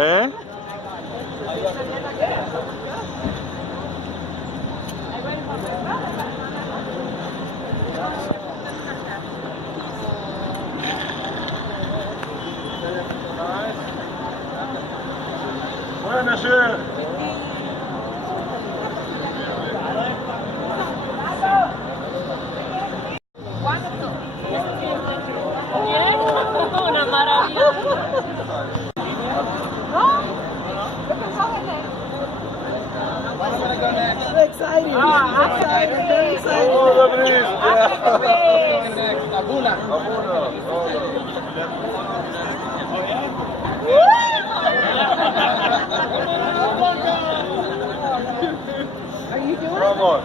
¿Eh? Buenas, sir. Una maravilla. I'm excited. Very excited. Oh, the breeze. Abuna. Are you doing Come on.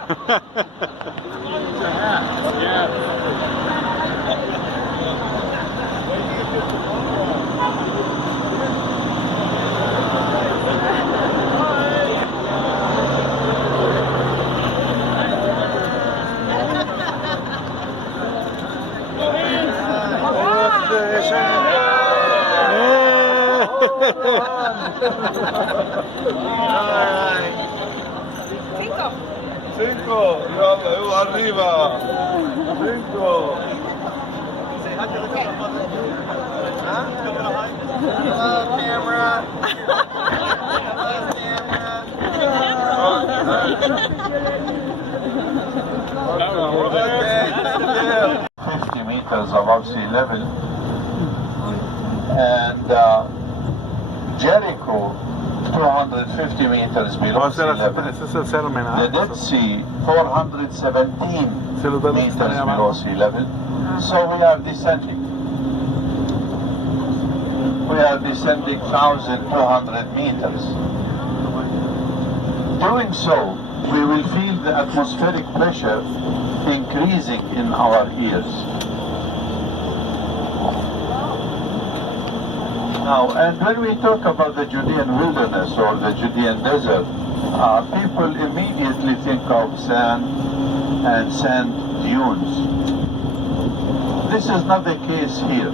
Thank you. Cinco, yalla, arriba. Cinco. Hello, camera. Camera. 50 meters above sea level, and Jericó 250 meters below sea level. Ese es el cero, The Dead Sea 417 meters below sea level. So we are descending. We are descending 1,200 meters. Doing so, we will feel the atmospheric pressure increasing in our ears. Now, and when we talk about the Judean wilderness or the Judean desert, people immediately think of sand and sand dunes. This is not the case here.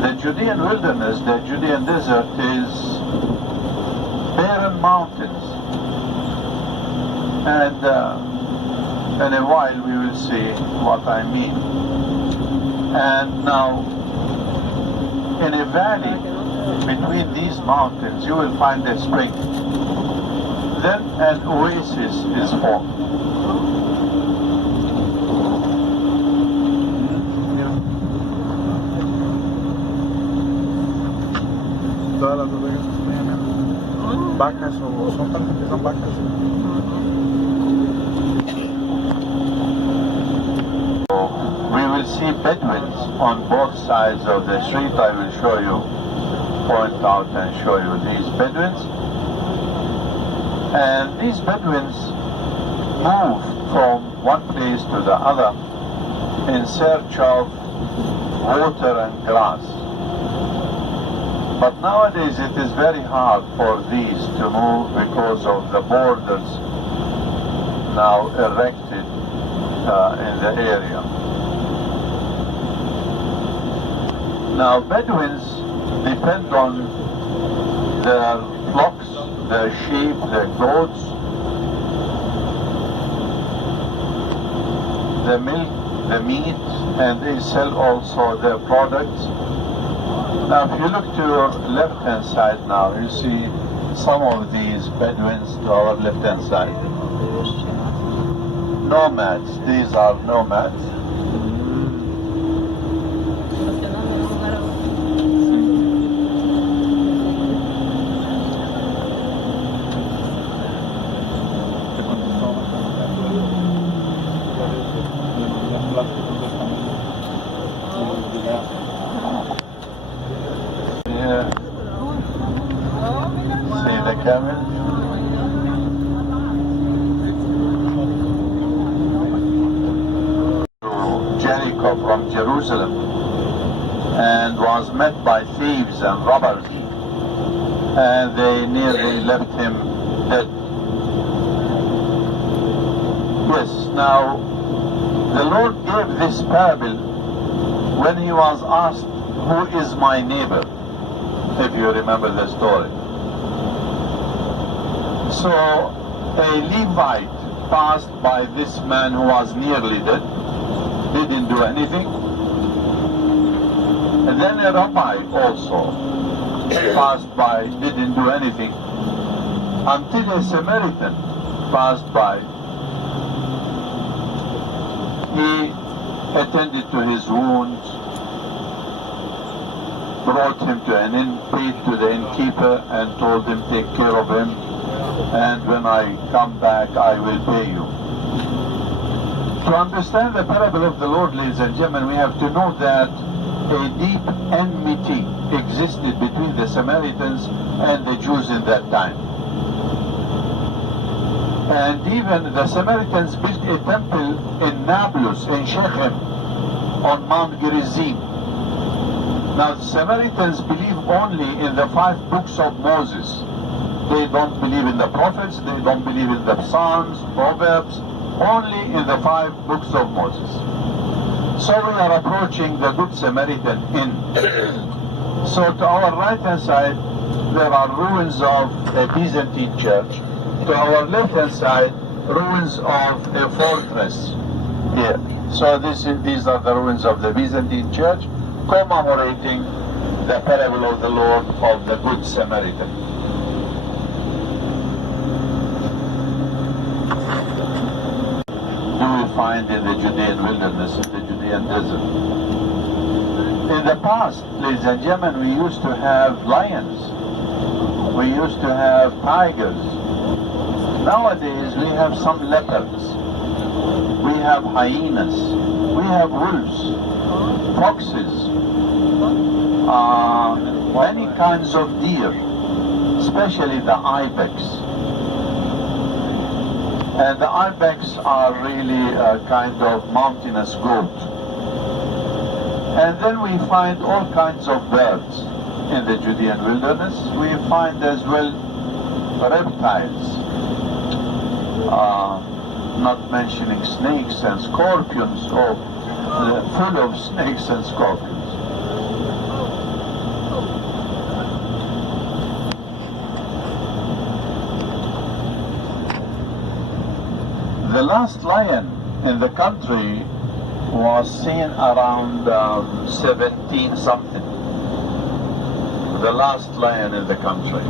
The Judean wilderness, the Judean desert is barren mountains. And in a while we will see what I mean. And now, in a valley between these mountains, you will find a spring. Then an oasis is formed. Todas las bodegas tienen vacas o son vacas. We will see Bedouins on both sides of the street. I will show you, point out and show you these Bedouins. And these Bedouins move from one place to the other in search of water and grass. But nowadays it is very hard for these to move because of the borders now erected in the area. Now Bedouins depend on their flocks, their sheep, their goats, the milk, the meat, and they sell also their products. Now if you look to your left hand side now, you see some of these Bedouins to our left hand side. Nomads, these are nomads. Yeah. See the camel? To Jericho from Jerusalem. And was met by thieves and robbers, and they nearly left him dead. Yes, now the Lord gave this parable when he was asked, "Who is my neighbor?" If you remember the story. So a Levite passed by this man who was nearly dead, didn't do anything. And then a rabbi also passed by, didn't do anything, until a Samaritan passed by. He attended to his wounds, brought him to an inn, paid to the innkeeper, and told him, "Take care of him, and when I come back, I will pay you." To understand the parable of the Lord, ladies and gentlemen, we have to know that a deep enmity existed between the Samaritans and the Jews in that time. And even the Samaritans built a temple in Nablus, in Shechem, on Mount Gerizim. Now the Samaritans believe only in the 5 books of Moses. They don't believe in the prophets, they don't believe in the Psalms, Proverbs, only in the 5 books of Moses. So we are approaching the Good Samaritan Inn. So to our right hand side, there are ruins of a Byzantine church. To our left hand side, ruins of a fortress here. So these are the ruins of the Byzantine church, commemorating the parable of the Lord of the Good Samaritan. You will find in the Judean wilderness, in the Judean desert. In the past, ladies and gentlemen, we used to have lions. We used to have tigers. Nowadays, we have some leopards. We have hyenas. We have wolves, foxes, many kinds of deer, especially the ibex. And the ibex are really a kind of mountainous goat. And then we find all kinds of birds in the Judean wilderness. We find as well reptiles, not mentioning snakes and scorpions, full of snakes and scorpions. The last lion in the country was seen around 17 something. The last lion in the country.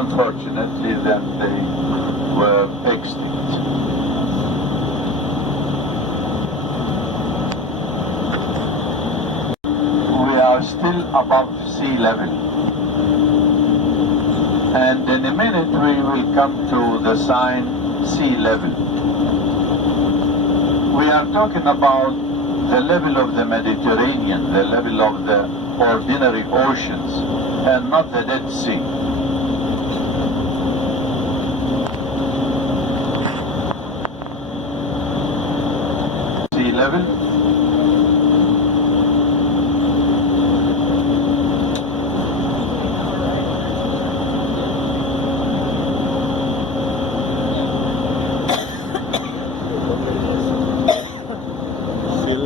Unfortunately, then they were extinct. We are still above sea level. And in a minute we will come to the sign sea level. We are talking about the level of the Mediterranean, the level of the ordinary oceans, and not the Dead Sea. Sea level.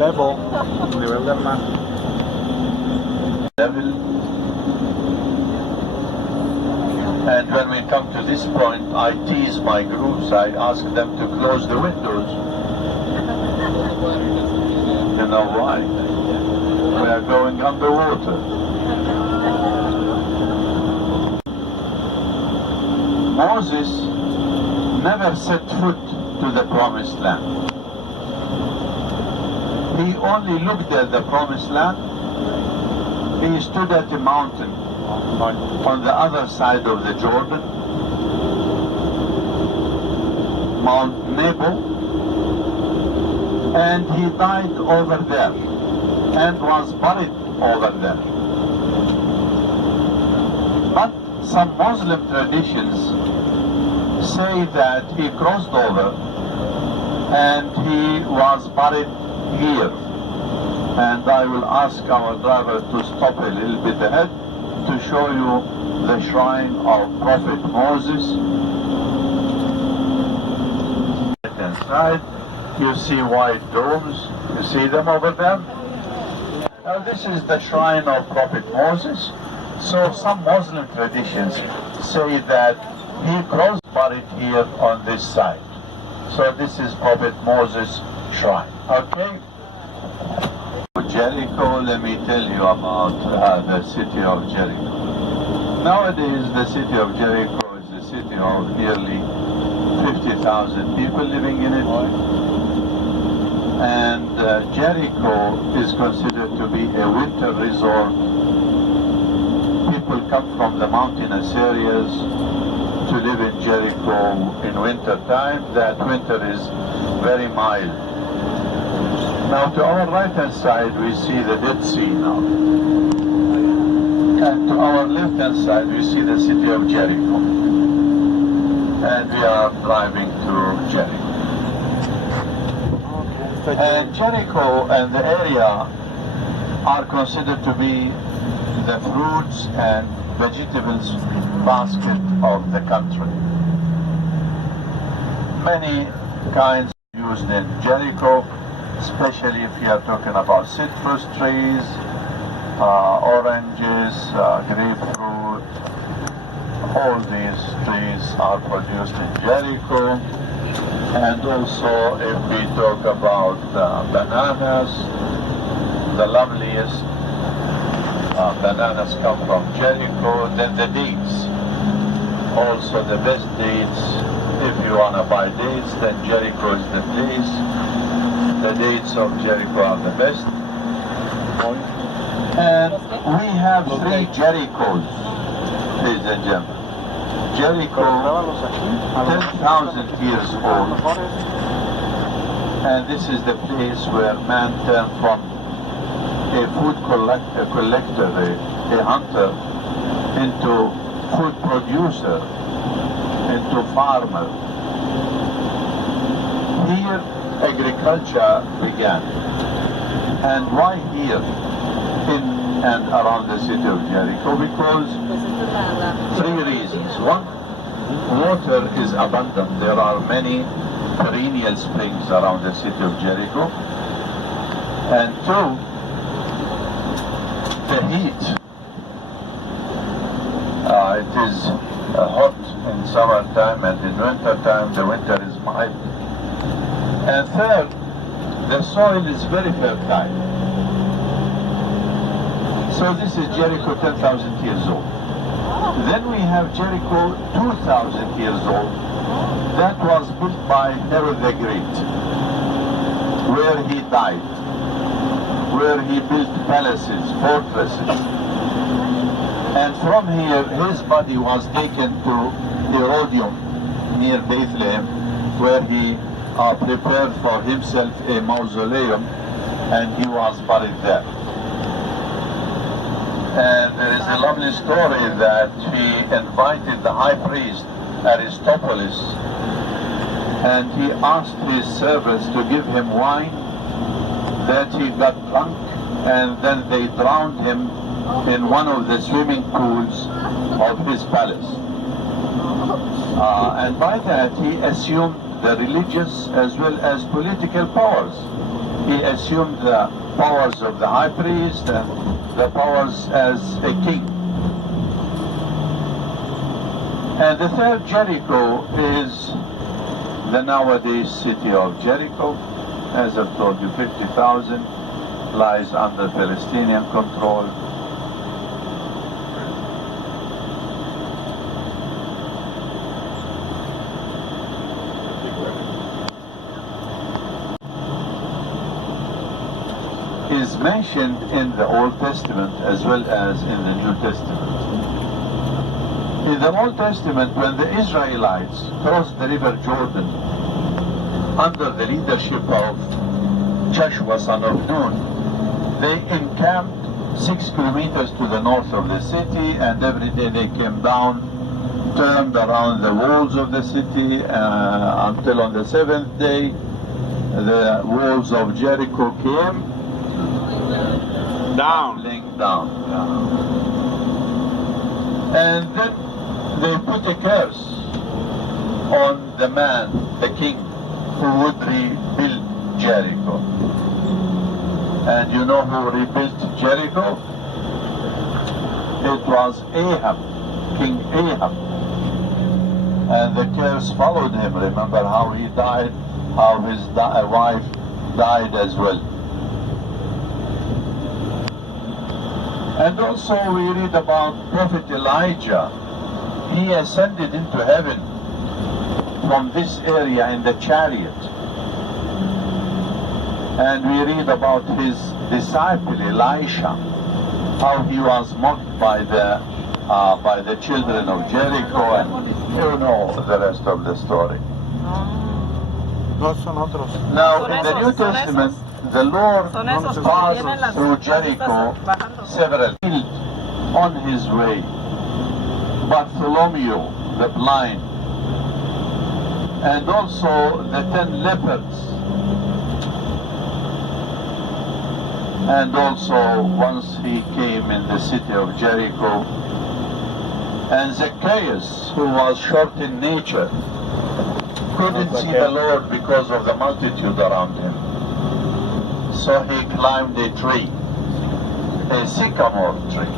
Level, nivel del mar. Level. And when we come to this point, I tease my groups, I ask them to close the windows. You know why? We are going underwater. Moses never set foot to the promised land. He only looked at the promised land. He stood at the mountain on the other side of the Jordan, Mount Nebo, and he died over there and was buried over there. But some Muslim traditions say that he crossed over and he was buried here. And I will ask our driver to stop a little bit ahead to show you the shrine of Prophet Moses. Right-hand side, you see white domes. You see them over there? Now this is the shrine of Prophet Moses. So some Muslim traditions say that he was buried here on this side. So this is Prophet Moses' shrine. Okay? Jericho, let me tell you about the city of Jericho. Nowadays the city of Jericho is a city of nearly 50,000 people living in it. And Jericho is considered to be a winter resort. People come from the mountainous areas to live in Jericho in winter time. That winter is very mild. Now to our right hand side we see the Dead Sea now. And to our left hand side we see the city of Jericho. And we are driving to Jericho. And Jericho and the area are considered to be the fruits and vegetables basket of the country. Many kinds used in Jericho, especially if you are talking about citrus trees, oranges, grapefruit. All these trees are produced in Jericho. And also if we talk about bananas, the loveliest bananas come from Jericho. Then the dates, also the best dates. If you want to buy dates, then Jericho is the place. The dates of Jericho are the best. And we have three Jerichos, ladies and gentlemen. Jericho, 10,000 years old. And this is the place where man turned from a food collector, a hunter, into food producer, into farmer. Here agriculture began. And why here in and around the city of Jericho? Because three reasons. One, water is abundant. There are many perennial springs around the city of Jericho. And two, the heat. It is hot in summertime, and in wintertime the winter is mild. And third, the soil is very fertile. So this is Jericho, 10,000 years old. Then we have Jericho, 2,000 years old. That was built by Herod the Great, where he died, where he built palaces, fortresses. And from here, his body was taken to Herodium, near Bethlehem, where he prepared for himself a mausoleum, and he was buried there. And there is a lovely story that he invited the high priest, Aristobulus, and he asked his servants to give him wine, that he got drunk, and then they drowned him in one of the swimming pools of his palace. And by that he assumed the religious as well as political powers. He assumed the powers of the high priest and the powers as a king. And the third Jericho is the nowadays city of Jericho. As I've told you, 50,000, lies under Palestinian control. Is mentioned in the Old Testament as well as in the New Testament. In the Old Testament, when the Israelites crossed the river Jordan under the leadership of Joshua son of Nun, they encamped 6 kilometers to the north of the city, and every day they came down, turned around the walls of the city until on the 7th day the walls of Jericho came. Down. Tumbling down. And then they put a curse on the man, the king, who would rebuild Jericho. And you know who rebuilt Jericho? It was Ahab, King Ahab. And the curse followed him. Remember how he died, how his wife died as well. And also we read about Prophet Elijah. He ascended into heaven from this area in the chariot. And we read about his disciple Elisha, how he was mocked by the children of Jericho, and you know the rest of the story. No son otros. Now in the New Testament, the Lord passed through Jericho several killed on his way. Bartholomew, the blind, and also the 10 lepers. And also once he came in the city of Jericho, and Zacchaeus, who was short in nature, couldn't see the Lord because of the multitude around him. So he climbed a tree, a sycamore tree.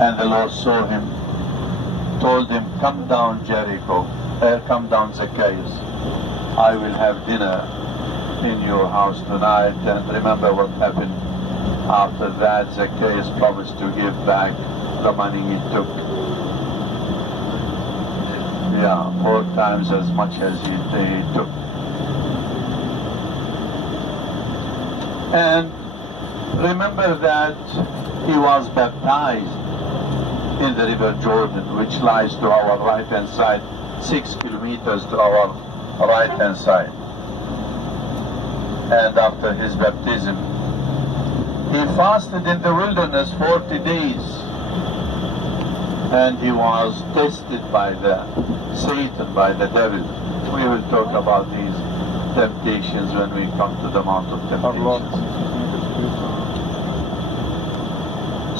And the Lord saw him, told him, come down come down Zacchaeus. I will have dinner in your house tonight. And remember what happened after that. Zacchaeus promised to give back the money he took. 4 times as much as he took. And remember that he was baptized in the river Jordan, which lies to our right hand side, 6 kilometers to our right hand side. And after his baptism, he fasted in the wilderness 40 days. And he was tested by Satan, by the devil. We will talk about these temptations when we come to the Mount of Temptations.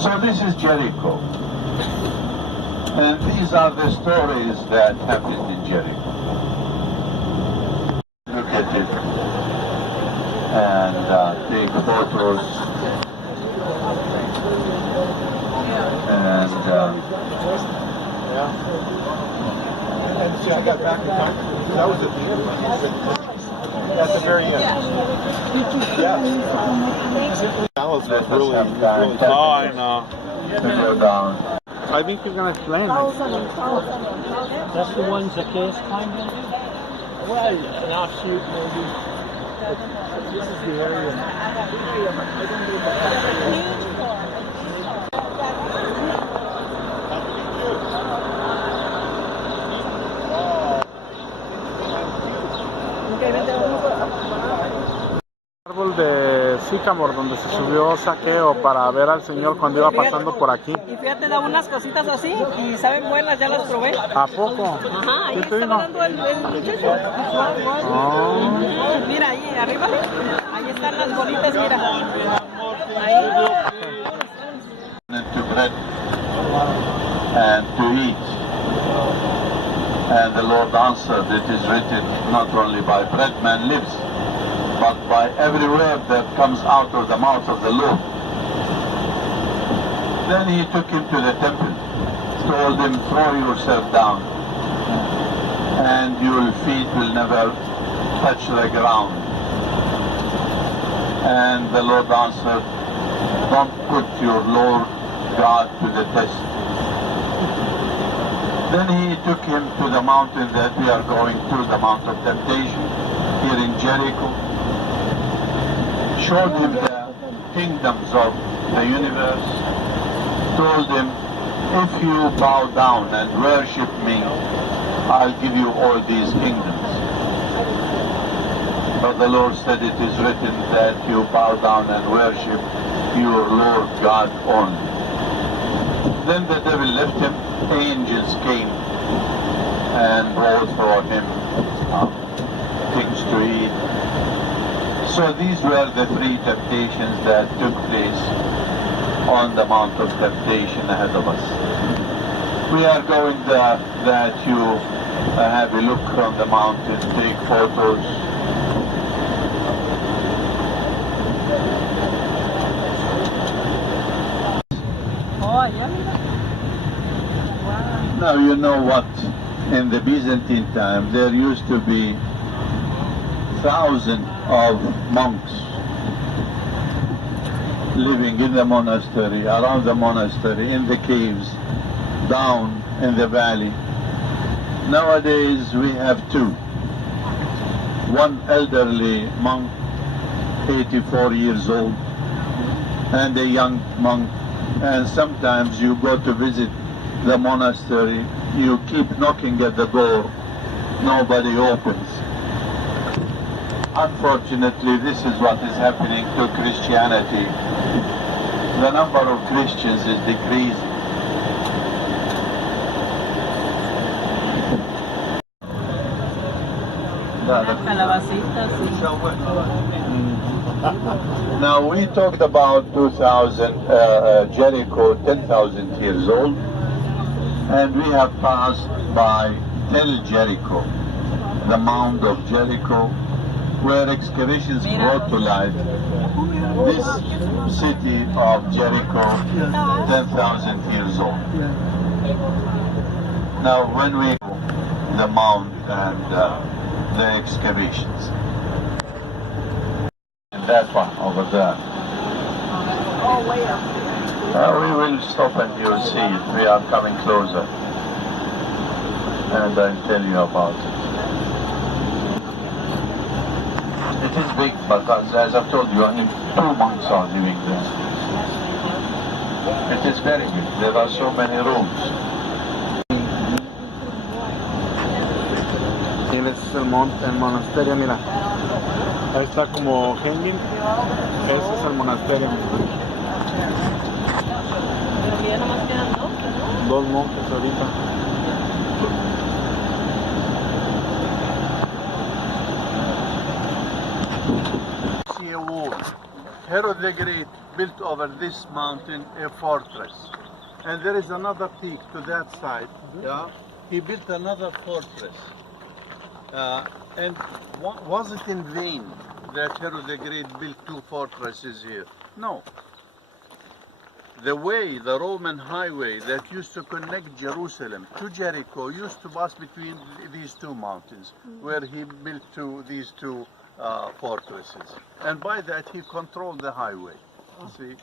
So this is Jericho. And these are the stories that happened in Jericho. Look at it and take photos. And And see, I got back in time. That was at the end. At the very end. Yes. Dallas was really. Oh, I know. to go down. I think you're gonna explain it. That's the one Zacchaeus climbed into? Well, an offshoot maybe. But this is the area. Árbol de sícamor donde se subió Zaqueo para ver al Señor cuando iba pasando por aquí. Y fíjate, da unas cositas así y saben buenas, ya las probé. ¿A poco? Ajá, ahí ¿Qué te estaba digo? dando el muchacho. Mira, ahí arriba, ahí están las bolitas, mira. Ahí. To bread and to eat. And the Lord answered, it is written, not only by bread man lives, but by every word that comes out of the mouth of the Lord. Then he took him to the temple, told him, throw yourself down, and your feet will never touch the ground. And the Lord answered, don't put your Lord God to the test. Then he took him to the mountain that we are going to, the Mount of Temptation, here in Jericho. Showed him the kingdoms of the universe. Told him, if you bow down and worship me, I'll give you all these kingdoms. But the Lord said, it is written that you bow down and worship your Lord God only. Then the devil left him. Angels came and brought for him things to eat, So these were the three temptations that took place on the Mount of Temptation ahead of us. We are going there that you have a look from the mountain, take photos. Oh, allá mira. Now you know what, in the Byzantine time there used to be thousands of monks living in the monastery, around the monastery, in the caves, down in the valley. Nowadays we have two. One elderly monk, 84 years old, and a young monk. And sometimes you go to visit the monastery, you keep knocking at the door, nobody opens. Unfortunately, this is what is happening to Christianity. The number of Christians is decreasing. Unas calabacitas, sí. Now we talked about 2000, Jericho, 10,000 years old, and we have passed by Tel Jericho, the mound of Jericho, where excavations brought to light this city of Jericho, 10,000 years old. Now when we the mound and the excavations, that one over there. Oh, way up. We will stop and you'll see it. We are coming closer. And I'll tell you about it. It is big, but as I've told you, only 2 monks are living there. It is very big. There are so many rooms. Tienes el monasterio, mira. Ahí está como Henlin. Ese es el monasterio. Pero que ya nomás quedan dos, ¿no? 2 monjes ahorita. See a wall. Herod the Great built over this mountain a fortress. And there is another peak to that side. Yeah? He built another fortress. And was it in vain that Herod the Great built 2 fortresses here? No. The way, the Roman highway that used to connect Jerusalem to Jericho used to pass between these 2 mountains, where he built these two fortresses. And by that he controlled the highway. See?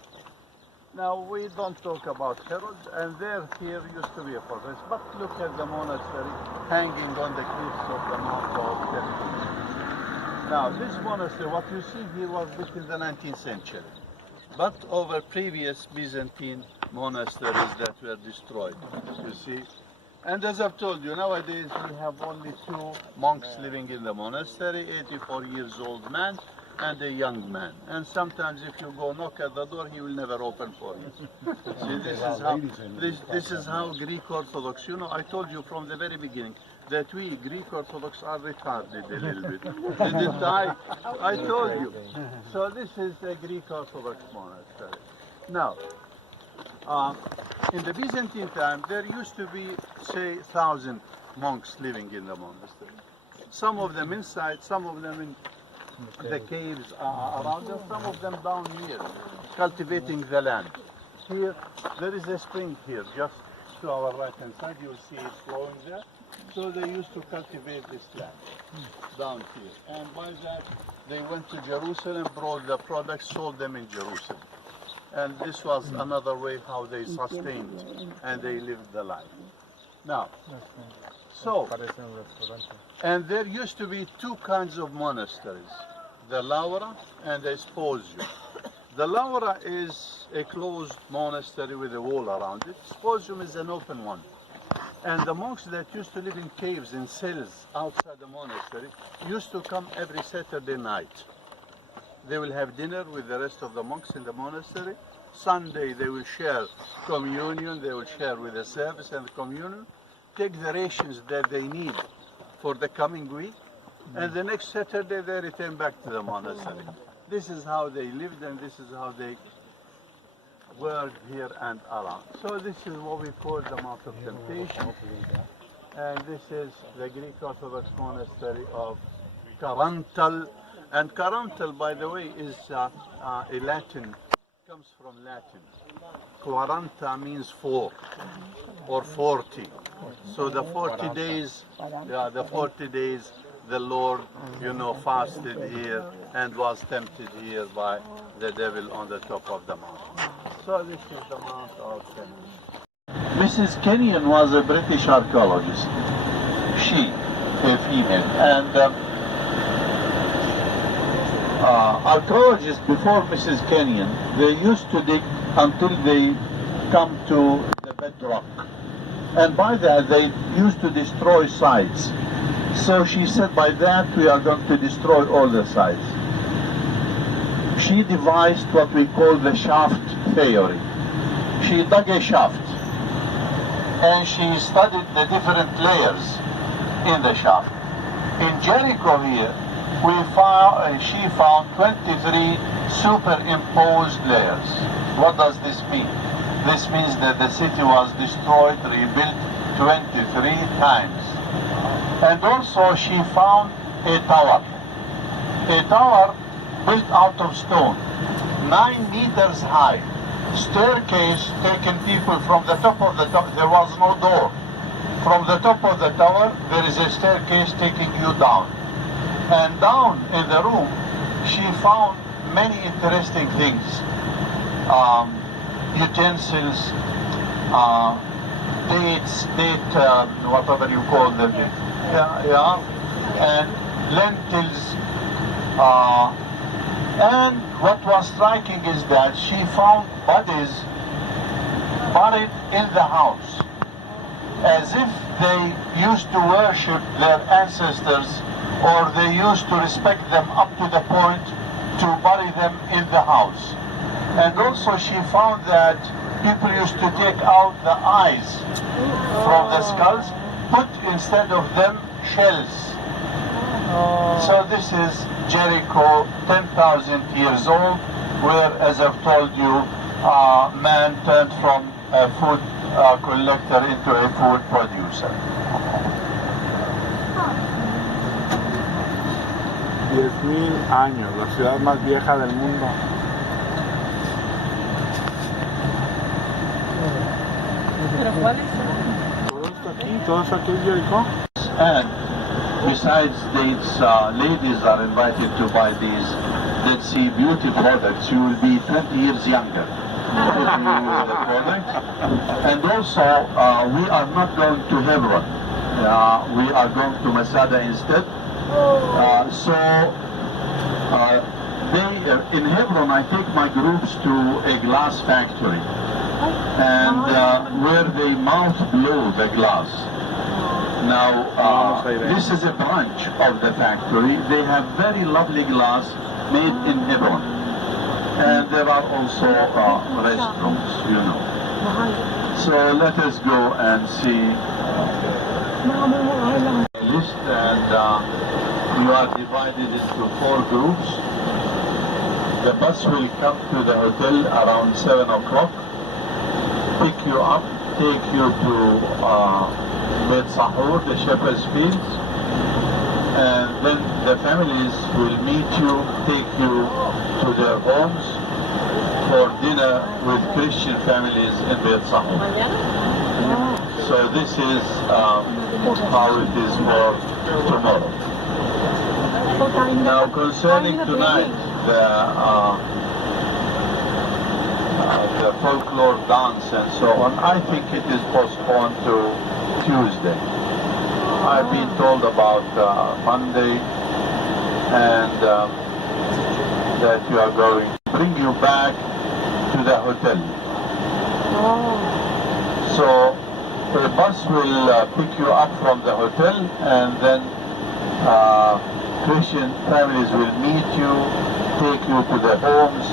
Now we don't talk about Herod, and here used to be a fortress. But look at the monastery hanging on the cliffs of the Mount of Temptation. Now this monastery, what you see here, was built in the 19th century, but over previous Byzantine monasteries that were destroyed. You see. And as I've told you, nowadays we have only 2 monks living in the monastery, 84 years old man and a young man. And sometimes if you go knock at the door, he will never open for you. See, this is how Greek Orthodox, you know, I told you from the very beginning that we Greek Orthodox are retarded a little bit. Didn't I? I told you. So this is a Greek Orthodox monastery. Now, in the Byzantine time, there used to be, say, 1,000 monks living in the monastery. Some of them inside, some of them in the caves around us, some of them down here, cultivating the land. Here, there is a spring here, just to our right-hand side. You'll see it flowing there. So they used to cultivate this land down here. And by that, they went to Jerusalem, brought the products, sold them in Jerusalem. And this was another way how they sustained and they lived the life. Now, so, and there used to be 2 kinds of monasteries, the Laura and the Sposio. The Laura is a closed monastery with a wall around it. Sposium is an open one. And the monks that used to live in caves, in cells outside the monastery, used to come every Saturday night. They will have dinner with the rest of the monks in the monastery. Sunday they will share communion, they will share with the service and the communion, take the rations that they need for the coming week, And the next Saturday they return back to the monastery. This is how they lived and this is how they worked here and around. So this is what we call the Mount of Temptation. And this is the Greek Orthodox monastery of Carantal. And Carantal, by the way, is a Latin, comes from Latin. Quaranta means 4 or 40. So the 40 days, the Lord, fasted here and was tempted here by the devil on the top of the mountain. So this is the Mount of Temptation. Mrs. Kenyon was a British archaeologist. She, a female, and archaeologists before Mrs. Kenyon, they used to dig until they come to the bedrock. And by that, they used to destroy sites. So she said, by that, we are going to destroy all the sites. She devised what we call the shaft theory. She dug a shaft, and she studied the different layers in the shaft. In Jericó here, she found 23 superimposed layers. What does this mean? This means that the city was destroyed, rebuilt 23 times. And also she found a tower built out of stone, 9 meters high, staircase taking people from the top of the tower. There was no door. From the top of the tower, there is a staircase taking you down. And down in the room, she found many interesting things. Utensils, whatever you call them, and lentils. And what was striking is that she found bodies buried in the house, as if they used to worship their ancestors, or they used to respect them up to the point to bury them in the house. And also she found that people used to take out the eyes from the skulls, put instead of them shells. So this is Jericó, 10,000 years old, where, as I've told you, man turned from a food collector into a food producer. 10,000 años, la ciudad más vieja del mundo. ¿Pero cuáles Todo esto aquí es Jericó. And besides these ladies are invited to buy these Dead Sea Beauty products, you will be 20 years younger if you use the products. And also, we are not going to Hebron. We are going to Masada instead. In Hebron, I take my groups to a glass factory, and where they mouth blow the glass. Now, this is a branch of the factory. They have very lovely glass made in Hebron, and there are also restrooms, So let us go and see list, and you are divided into 4 groups. The bus will come to the hotel around 7 o'clock, pick you up, take you to Beit Sahur, the Shepherd's Fields, and then the families will meet you, take you to their homes for dinner with Christian families in Beit Sahur. So this is how it is for tomorrow. Now concerning tonight, the folklore dance and so on, I think it is postponed to Tuesday. I've been told about Monday, and that you are going to bring you back to the hotel. So the bus will pick you up from the hotel, and then Christian families will meet you, take you to their homes.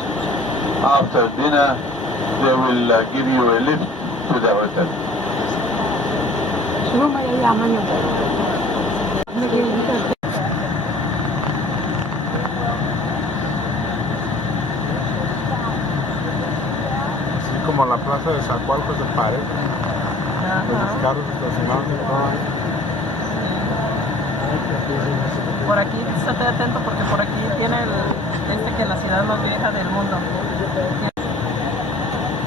After dinner, they will give you a lift to the hotel. plaza de Zacualco se parece. Los carros estacionados y todo. Por aquí estate atento porque por aquí tiene que la ciudad más vieja del mundo.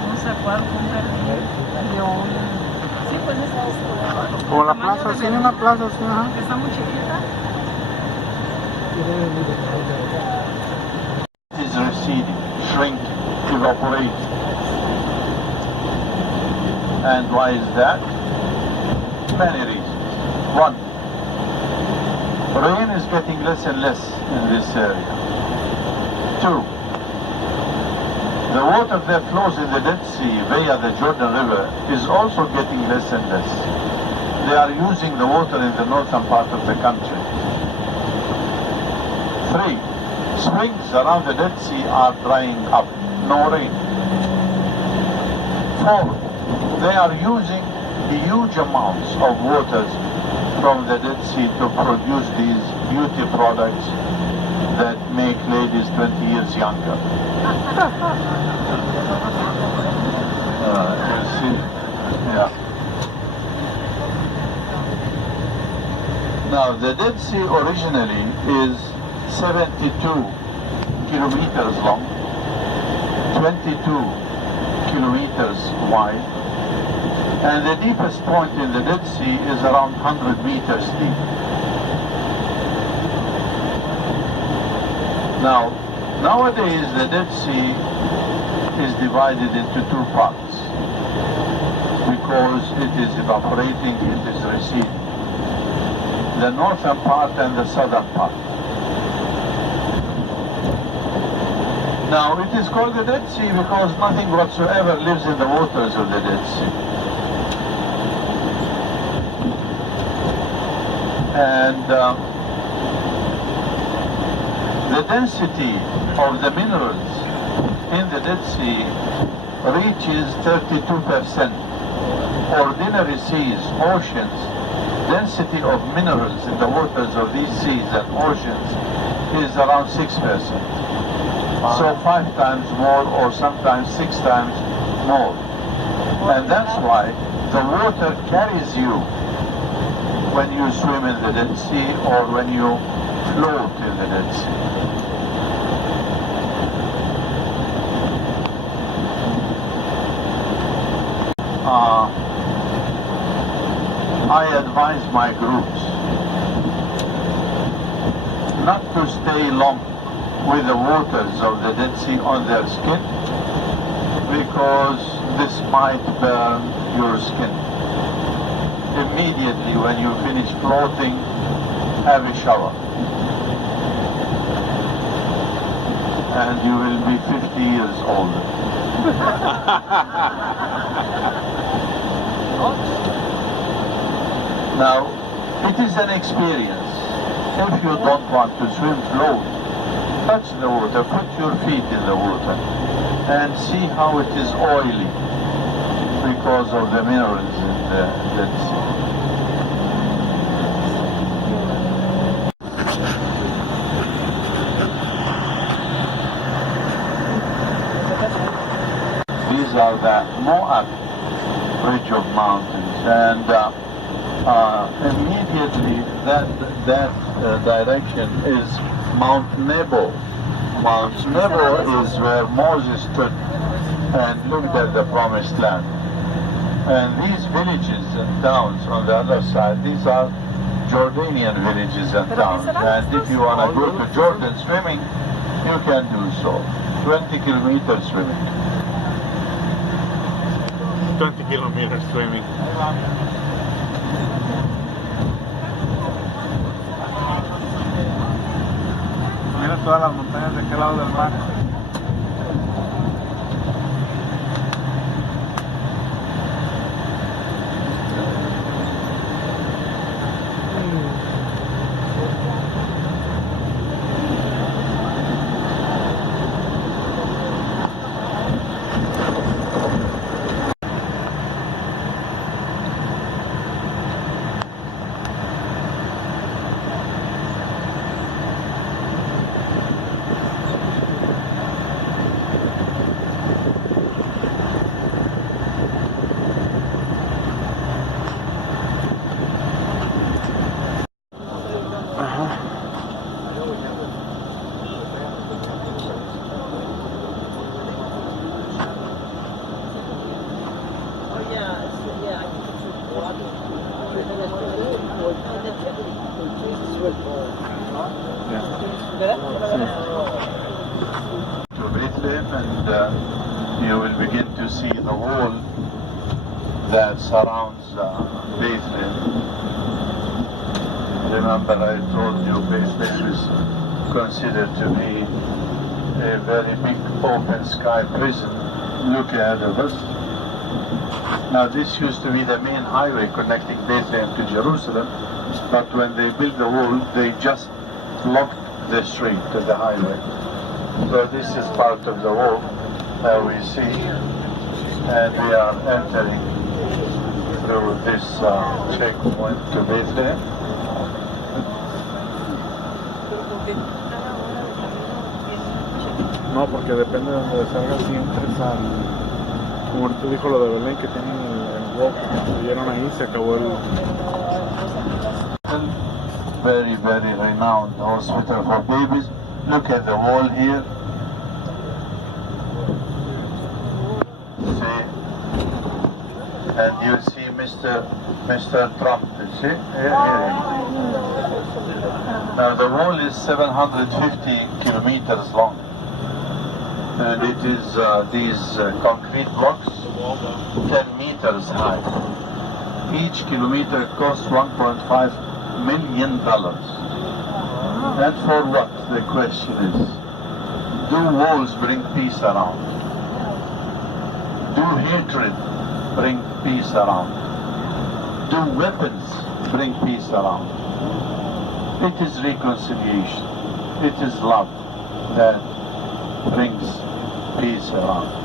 No sé cuál sí, pues es esto. Como la plaza, sí, una plaza, sí, ajá. Está muy chiquita. Is receding, shrinking, evaporating. And why is that? Many reasons. One, rain is getting less and less in this area. Two, the water that flows in the Dead Sea via the Jordan River is also getting less and less. They are using the water in the northern part of the country. Three, springs around the Dead Sea are drying up, no rain. Four, they are using huge amounts of waters from the Dead Sea to produce these beauty products that make ladies 20 years younger. You see? Yeah. Now, the Dead Sea originally is 72 kilometers long, 22 kilometers wide, and the deepest point in the Dead Sea is around 100 meters deep. Now, nowadays the Dead Sea is divided into two parts because it is evaporating, it is receding. The northern part and the southern part. Now, it is called the Dead Sea because nothing whatsoever lives in the waters of the Dead Sea. And the density of the minerals in the Dead Sea reaches 32%. Ordinary seas, oceans, density of minerals in the waters of these seas and oceans is around 6%. So 5 times more or sometimes 6 times more. And that's why the water carries you when you swim in the Dead Sea or when you float in the Dead Sea. I advise my groups not to stay long with the waters of the Dead Sea on their skin because this might burn your skin. Immediately when you finish floating, have a shower. And you will be 50 years older. Now, it is an experience. If you don't want to swim, float, touch the water, put your feet in the water, and see how it is oily because of the minerals in the Dead Sea. These are the Moab ridge of mountains, and immediately that direction is Mount Nebo. Mount Nebo is where Moses stood and looked at the promised land. And these villages and towns on the other side, these are Jordanian villages and towns. And if you want to go to Jordan swimming, you can do so. 20 kilometers swimming. 20 kilometers swimming. Mira todas las montañas de aquel lado del mar. to see the wall that surrounds Bethlehem. Remember I told you Bethlehem is considered to be a very big open sky prison. Look ahead of us. Now this used to be the main highway connecting Bethlehem to Jerusalem, but when they built the wall, they just blocked the street to the highway. So this is part of the wall that we see, and we are entering through this checkpoint to Bethlehem. No, porque depende de donde salgas si entres al... Como ahorita dijo lo de Belén, que tienen el walk que construyeron ahí, se acabó el... Very, very renowned hospital for babies. Look at the wall here. See? And you see Mr. Trump, you see? Here. Now the wall is 750 kilometers long. And it is these concrete blocks 10 meters high. Each kilometer costs $1.5 million. And for what? The question is, do walls bring peace around? Do hatred bring peace around? Do weapons bring peace around? It is reconciliation. It is love that brings peace around.